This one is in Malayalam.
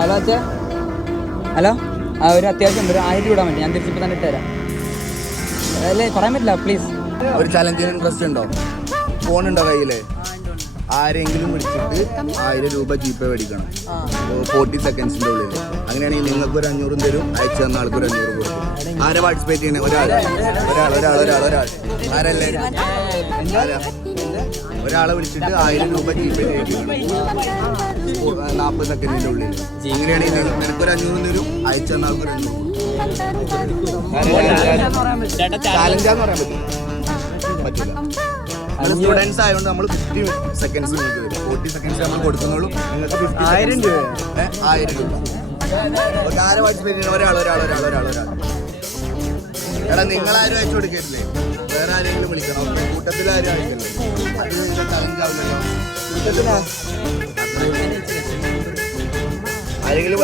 ഹലോ അച്ഛാ, ഹലോ. ഒരു അത്യാവശ്യം ഒരു 1000 രൂപ ഇടാൻ പറ്റും. ഞാൻ തിരിച്ചിപ്പോൾ തന്നെ ഇട്ടുതരാം. അല്ലേ പറയാൻ പറ്റില്ല, പ്ലീസ്. ഒരു ചലഞ്ചിന് ഇൻട്രസ്റ്റ് ഉണ്ടോ? ഫോണുണ്ടോ കയ്യിൽ? ആരെങ്കിലും വിളിച്ചിട്ട് 1000 രൂപ ജിപേ മേടിക്കണം 40 സെക്കൻഡ്സിൻ്റെ ഉള്ളിൽ. അങ്ങനെയാണെങ്കിൽ നിങ്ങൾക്ക് ഒരു 500 തരും, അയച്ചു തന്ന ആൾക്ക് ഒരു 500 കൊടുക്കും. ആരെ പാർട്ടിസിപ്പേറ്റ് ചെയ്യണേ? ആരല്ലേ? ഒരാളെ വിളിച്ചിട്ട് 1000 രൂപ ജിപേ ചെയ്യിക്കണം 40 സെക്കൻഡിൻ്റെ ഉള്ളിൽ. അങ്ങനെയാണെങ്കിൽ നിനക്കൊരു 500 തരും, അയച്ചു തന്ന ആൾക്ക് ഒരു 500 ചാലഞ്ചാന്ന് പറയാൻ പറ്റില്ല. സ്റ്റുഡൻസ് ആയതുകൊണ്ട് നമ്മൾ 50 സെക്കൻഡ്സ് നിങ്ങൾക്ക് തരും. 40 സെക്കൻഡ്സ് നമ്മൾ കൊടുക്കുന്നുള്ളൂ. നിങ്ങൾക്ക് 1000 രൂപ. ആരെ പാർട്ടിസിപ്പേറ്റ് ചെയ്യണം? ഒരാൾ. എടാ, നിങ്ങളാരും അയച്ചു കൊടുക്കരുല്ലേ? വേറെ ആരെങ്കിലും വിളിക്കണം. കൂട്ടത്തിൽ ആരും അയക്കല്ലേ? അത് ചലഞ്ച് ആവില്ലല്ലോ. ആരെങ്കിലും